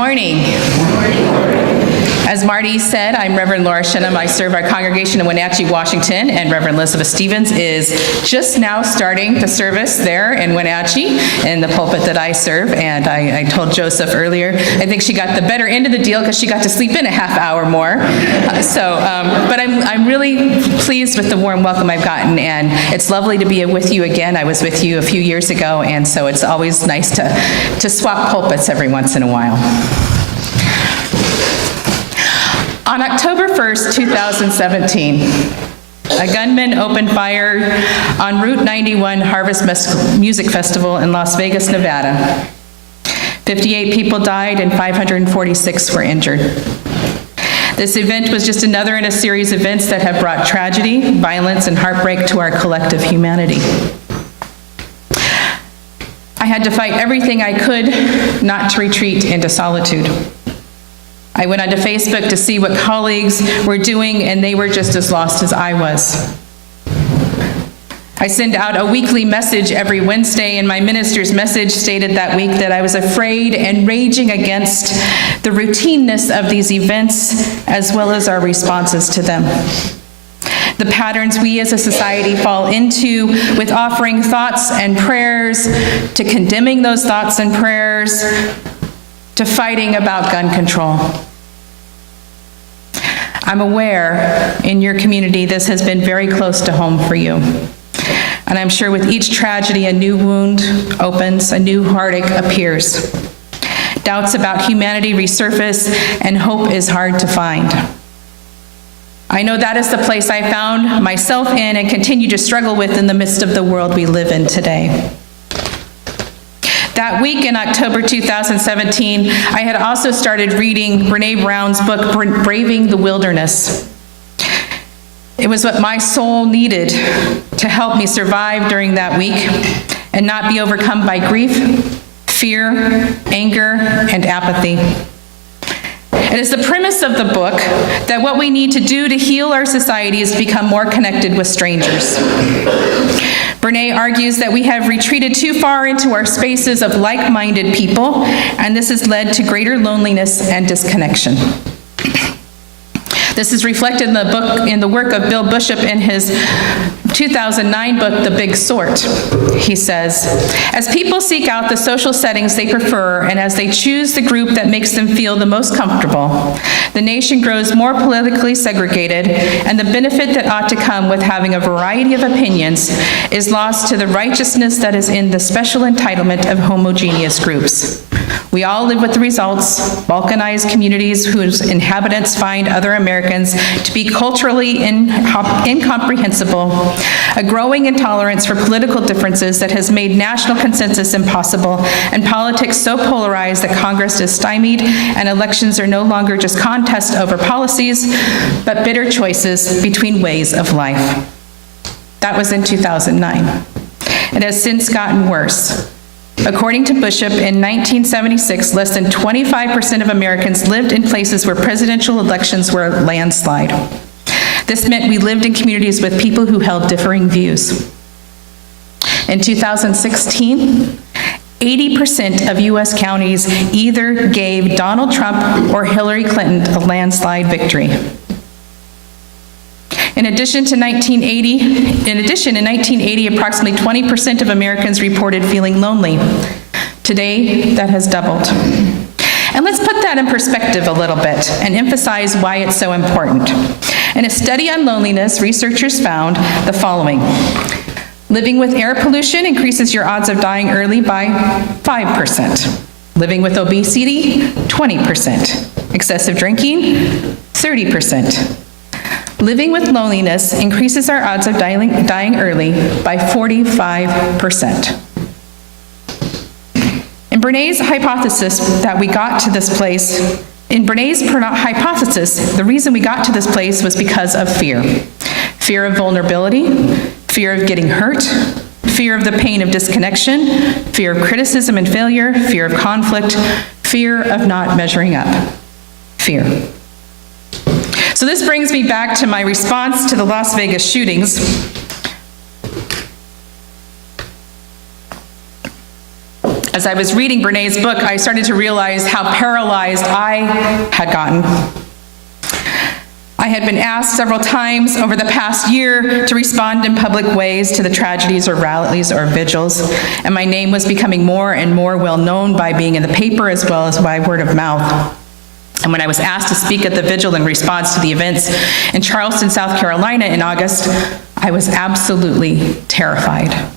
morning. As Marty said, I'm Reverend Laura Shennum. I serve our congregation in Wenatchee, Washington, and Reverend Elizabeth Stevens is just now starting the service there in Wenatchee in the pulpit that I serve. And I told Joseph earlier, I think she got the better end of the deal because she got to sleep in a half hour more. But I'm really pleased with the warm welcome I've gotten, and it's lovely to be with you again. I was with you a few years ago, and so it's always nice to swap pulpits every once in a while. On October 1st, 2017, a gunman opened fire on Route 91 Harvest Music Festival in Las Vegas, Nevada. 58 people died and 546 were injured. This event was just another in a series of events that have brought tragedy, violence, and heartbreak to our collective humanity. I had to fight everything I could not to retreat into solitude. I went onto Facebook to see what colleagues were doing, and they were just as lost as I was. I send out a weekly message every Wednesday, and my minister's message stated that week that I was afraid and raging against the routineness of these events, as well as our responses to them. The patterns we as a society fall into with offering thoughts and prayers, to condemning those thoughts and prayers, to fighting about gun control. I'm aware in your community this has been very close to home for you. And I'm sure with each tragedy, a new wound opens, a new heartache appears. Doubts about humanity resurface, and hope is hard to find. I know that is the place I found myself in and continue to struggle with in the midst of the world we live in today. That week in October 2017, I had also started reading Brene Brown's book, Braving the Wilderness. It was what my soul needed to help me survive during that week and not be overcome by grief, fear, anger, and apathy. It is the premise of the book that what we need to do to heal our society is become more connected with strangers. Brene argues that we have retreated too far into our spaces of like-minded people, and this has led to greater loneliness and disconnection. This is reflected in the work of Bill Bishop in his 2009 book, The Big Sort. He says, as people seek out the social settings they prefer and as they choose the group that makes them feel the most comfortable, the nation grows more politically segregated, and the benefit that ought to come with having a variety of opinions is lost to the righteousness that is in the special entitlement of homogeneous groups. We all live with the results: balkanized communities whose inhabitants find other Americans to be culturally incomprehensible, a growing intolerance for political differences that has made national consensus impossible, and politics so polarized that Congress is stymied and elections are no longer just contests over policies, but bitter choices between ways of life. That was in 2009. It has since gotten worse. According to Bishop, in 1976, less than 25% of Americans lived in places where presidential elections were a landslide. This meant we lived in communities with people who held differing views. In 2016, 80% of U.S. counties either gave Donald Trump or Hillary Clinton a landslide victory. In addition, in 1980, approximately 20% of Americans reported feeling lonely. Today, that has doubled. And let's put that in perspective a little bit and emphasize why it's so important. In a study on loneliness, researchers found the following. Living with air pollution increases your odds of dying early by 5%. Living with obesity, 20%. Excessive drinking, 30%. Living with loneliness increases our odds of dying early by 45%. In Brene's hypothesis, the reason we got to this place was because of fear. Fear of vulnerability, fear of getting hurt, fear of the pain of disconnection, fear of criticism and failure, fear of conflict, fear of not measuring up. Fear. So this brings me back to my response to the Las Vegas shootings. as I was reading Brené's book, I started to realize how paralyzed I had gotten. I had been asked several times over the past year to respond in public ways to the tragedies or rallies or vigils, and my name was becoming more and more well known by being in the paper as well as by word of mouth. And when I was asked to speak at the vigil in response to the events in Charleston, South Carolina in August, I was absolutely terrified.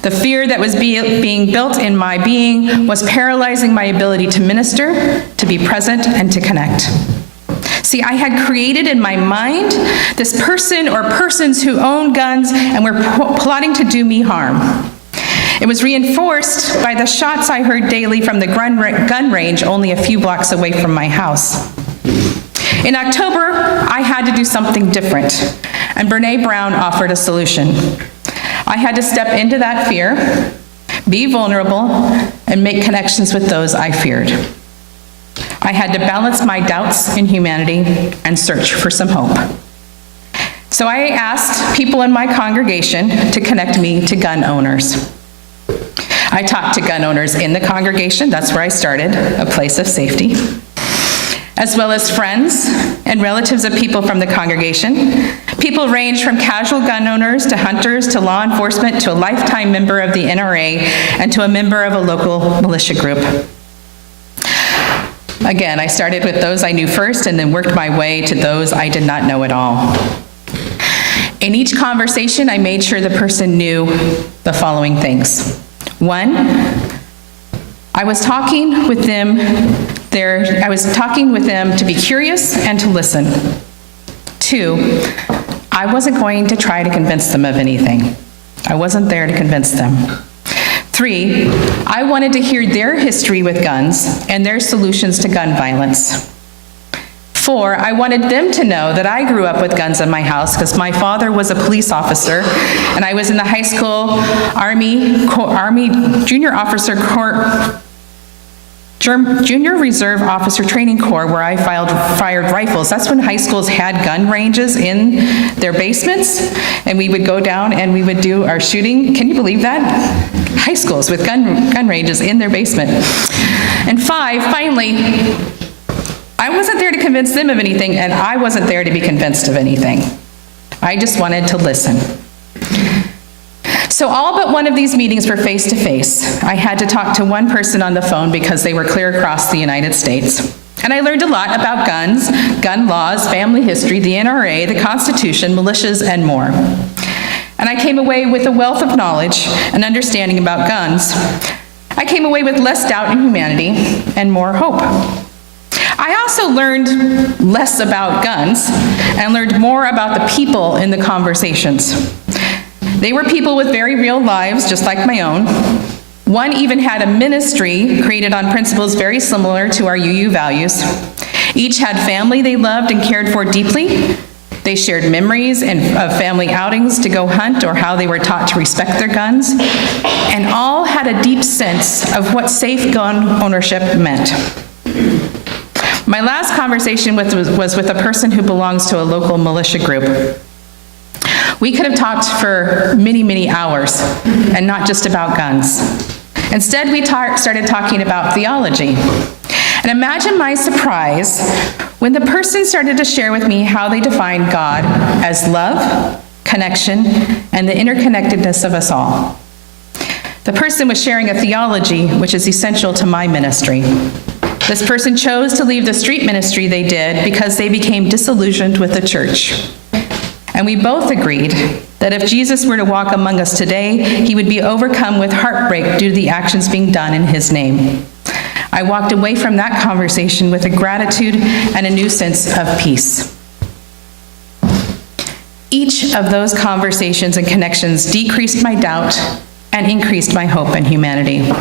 The fear that was being built in my being was paralyzing my ability to minister, to be present, and to connect. See, I had created in my mind this person or persons who own guns and were plotting to do me harm. It was reinforced by the shots I heard daily from the gun range only a few blocks away from my house. In October, I had to do something different, and Brené Brown offered a solution. I had to step into that fear, be vulnerable, and make connections with those I feared. I had to balance my doubts in humanity and search for some hope. So I asked people in my congregation to connect me to gun owners. I talked to gun owners in the congregation, that's where I started, a place of safety, as well as friends and relatives of people from the congregation. People ranged from casual gun owners to hunters to law enforcement to a lifetime member of the NRA and to a member of a local militia group. Again, I started with those I knew first and then worked my way to those I did not know at all. In each conversation, I made sure the person knew the following things. 1, I was talking with them to be curious and to listen. 2, I wasn't going to try to convince them of anything. I wasn't there to convince them. 3, I wanted to hear their history with guns and their solutions to gun violence. 4, I wanted them to know that I grew up with guns in my house because my father was a police officer and I was in the high school Army Junior Officer Corps, Junior Reserve Officer Training Corps, where I fired rifles. That's when high schools had gun ranges in their basements, and we would go down and we would do our shooting. Can you believe that? High schools with gun ranges in their basement. And 5, finally, I wasn't there to convince them of anything, and I wasn't there to be convinced of anything. I just wanted to listen. So all but one of these meetings were face-to-face. I had to talk to one person on the phone because they were clear across the United States. And I learned a lot about guns, gun laws, family history, the NRA, the Constitution, militias, and more. And I came away with a wealth of knowledge and understanding about guns. I came away with less doubt in humanity and more hope. I also learned less about guns and learned more about the people in the conversations. They were people with very real lives, just like my own. One even had a ministry created on principles very similar to our UU values. Each had family they loved and cared for deeply. They shared memories of family outings to go hunt or how they were taught to respect their guns. And all had a deep sense of what safe gun ownership meant. My last conversation was with a person who belongs to a local militia group. We could have talked for many, many hours, and not just about guns. Instead, we started talking about theology. And imagine my surprise when the person started to share with me how they define God as love, connection, and the interconnectedness of us all. The person was sharing a theology which is essential to my ministry. This person chose to leave the street ministry they did because they became disillusioned with the church. And we both agreed that if Jesus were to walk among us today, he would be overcome with heartbreak due to the actions being done in his name. I walked away from that conversation with a gratitude and a new sense of peace. Each of those conversations and connections decreased my doubt and increased my hope in humanity.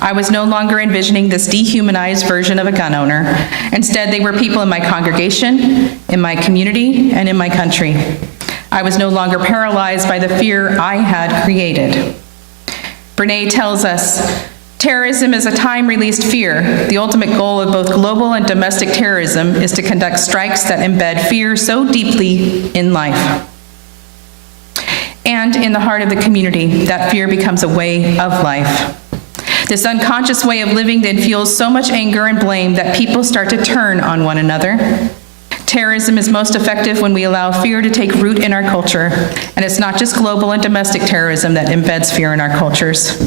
I was no longer envisioning this dehumanized version of a gun owner. Instead, they were people in my congregation, in my community, and in my country. I was no longer paralyzed by the fear I had created. Brené tells us, terrorism is a time-released fear. The ultimate goal of both global and domestic terrorism is to conduct strikes that embed fear so deeply in life. And in the heart of the community, that fear becomes a way of life. This unconscious way of living then fuels so much anger and blame that people start to turn on one another. Terrorism is most effective when we allow fear to take root in our culture, and it's not just global and domestic terrorism that embeds fear in our cultures.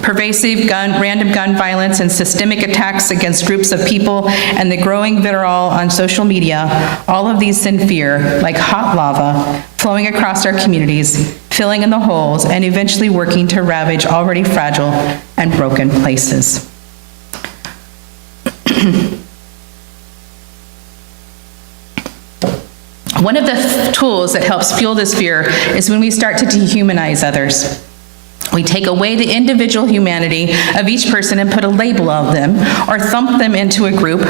Pervasive random gun violence and systemic attacks against groups of people and the growing vitriol on social media, all of these send fear, like hot lava, flowing across our communities, filling in the holes, and eventually working to ravage already fragile and broken places. One of the tools that helps fuel this fear is when we start to dehumanize others. We take away the individual humanity of each person and put a label on them, or lump them into a group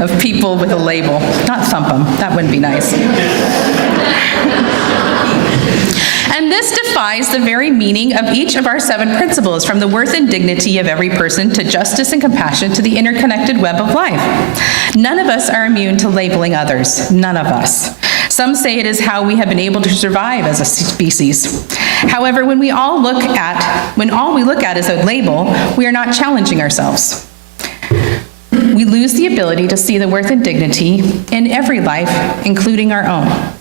of people with a label. Not thump them, that wouldn't be nice. And this defies the very meaning of each of our 7 principles, from the worth and dignity of every person to justice and compassion to the interconnected web of life. None of us are immune to labeling others. None of us. Some say it is how we have been able to survive as a species. However, when all we look at is a label, we are not challenging ourselves. We lose the ability to see the worth and dignity in every life, including our own.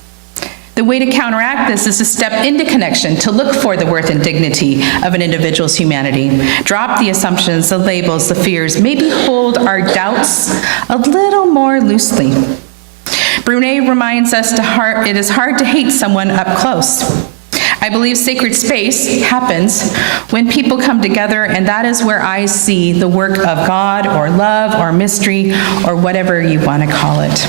The way to counteract this is to step into connection, to look for the worth and dignity of an individual's humanity. Drop the assumptions, the labels, the fears. Maybe hold our doubts a little more loosely. Brene reminds us it is hard to hate someone up close. I believe sacred space happens when people come together, and that is where I see the work of God or love or mystery or whatever you want to call it.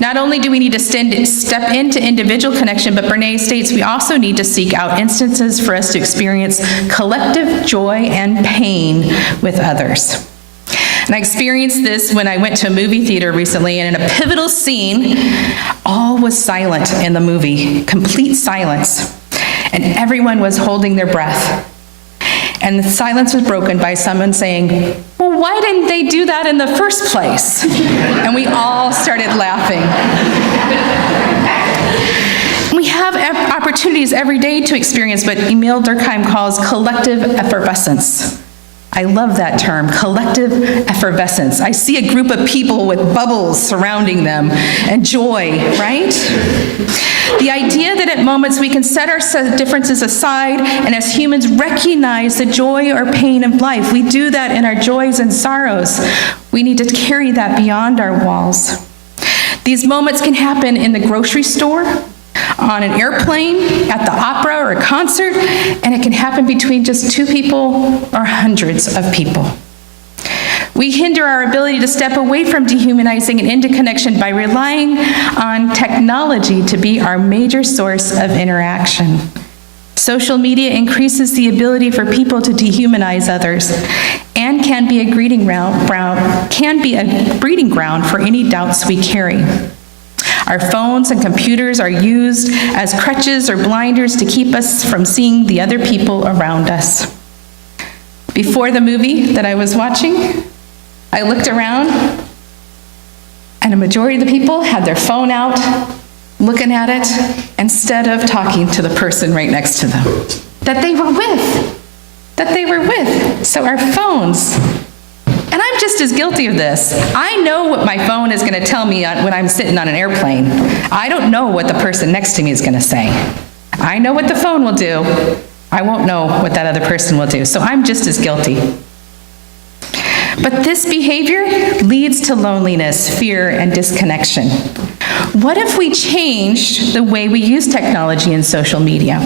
Not only do we need to step into individual connection, but Brene states we also need to seek out instances for us to experience collective joy and pain with others. And I experienced this when I went to a movie theater recently, and in a pivotal scene, all was silent in the movie, complete silence, and everyone was holding their breath. And the silence was broken by someone saying, "Well, why didn't they do that in the first place?" And we all started laughing. We have opportunities every day to experience what Emil Durkheim calls collective effervescence. I love that term, collective effervescence. I see a group of people with bubbles surrounding them and joy, right? The idea that at moments we can set our differences aside and as humans recognize the joy or pain of life. We do that in our joys and sorrows. We need to carry that beyond our walls. These moments can happen in the grocery store, on an airplane, at the opera or a concert, and it can happen between just 2 people or hundreds of people. We hinder our ability to step away from dehumanizing and into connection by relying on technology to be our major source of interaction. Social media increases the ability for people to dehumanize others and can be a breeding ground for any doubts we carry. Our phones and computers are used as crutches or blinders to keep us from seeing the other people around us. Before the movie that I was watching, I looked around, and a majority of the people had their phone out, looking at it, instead of talking to the person right next to them that they were with. So our phones. And I'm just as guilty of this. I know what my phone is going to tell me when I'm sitting on an airplane. I don't know what the person next to me is going to say. I know what the phone will do. I won't know what that other person will do. So I'm just as guilty. But this behavior leads to loneliness, fear, and disconnection. What if we changed the way we use technology and social media?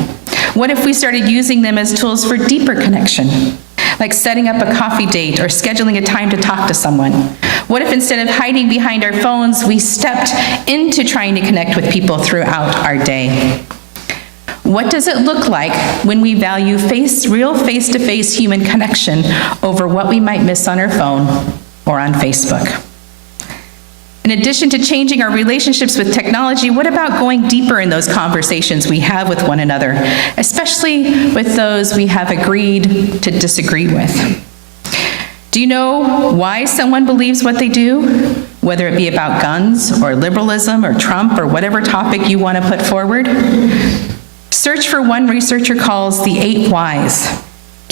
What if we started using them as tools for deeper connection? Like setting up a coffee date or scheduling a time to talk to someone? What if instead of hiding behind our phones, we stepped into trying to connect with people throughout our day? What does it look like when we value real face-to-face human connection over what we might miss on our phone or on Facebook? In addition to changing our relationships with technology, what about going deeper in those conversations we have with one another, especially with those we have agreed to disagree with? Do you know why someone believes what they do? Whether it be about guns or liberalism or Trump or whatever topic you want to put forward? Search for one researcher calls the 8 whys.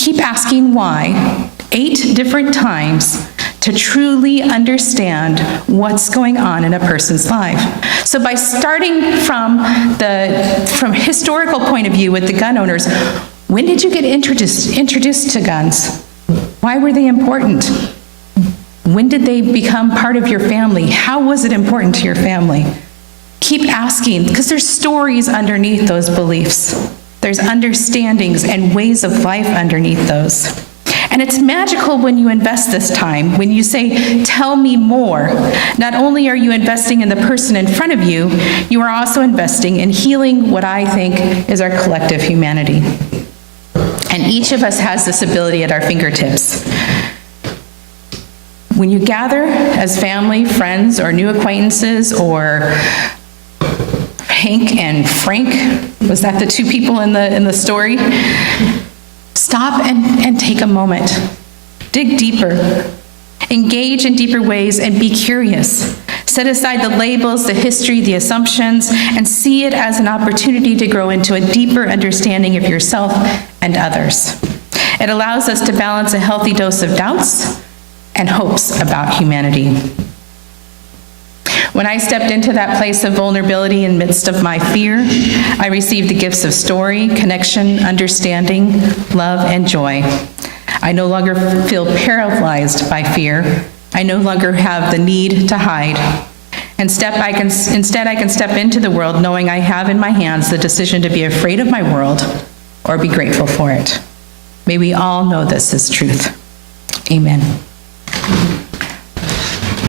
keep asking why 8 different times to truly understand what's going on in a person's life. So by starting from historical point of view with the gun owners, when did you get introduced to guns? Why were they important? When did they become part of your family? How was it important to your family? Keep asking, because there's stories underneath those beliefs. There's understandings and ways of life underneath those. And it's magical when you invest this time, when you say, tell me more. Not only are you investing in the person in front of you, you are also investing in healing what I think is our collective humanity. And each of us has this ability at our fingertips. When you gather as family, friends, or new acquaintances, or Hank and Frank, was that the 2 people in the story? Stop and take a moment. Dig deeper. Engage in deeper ways and be curious. Set aside the labels, the history, the assumptions, and see it as an opportunity to grow into a deeper understanding of yourself and others. It allows us to balance a healthy dose of doubts and hopes about humanity. When I stepped into that place of vulnerability in midst of my fear, I received the gifts of story, connection, understanding, love, and joy. I no longer feel paralyzed by fear. I no longer have the need to hide. Instead, I can step into the world knowing I have in my hands the decision to be afraid of my world or be grateful for it. May we all know this is truth. Amen.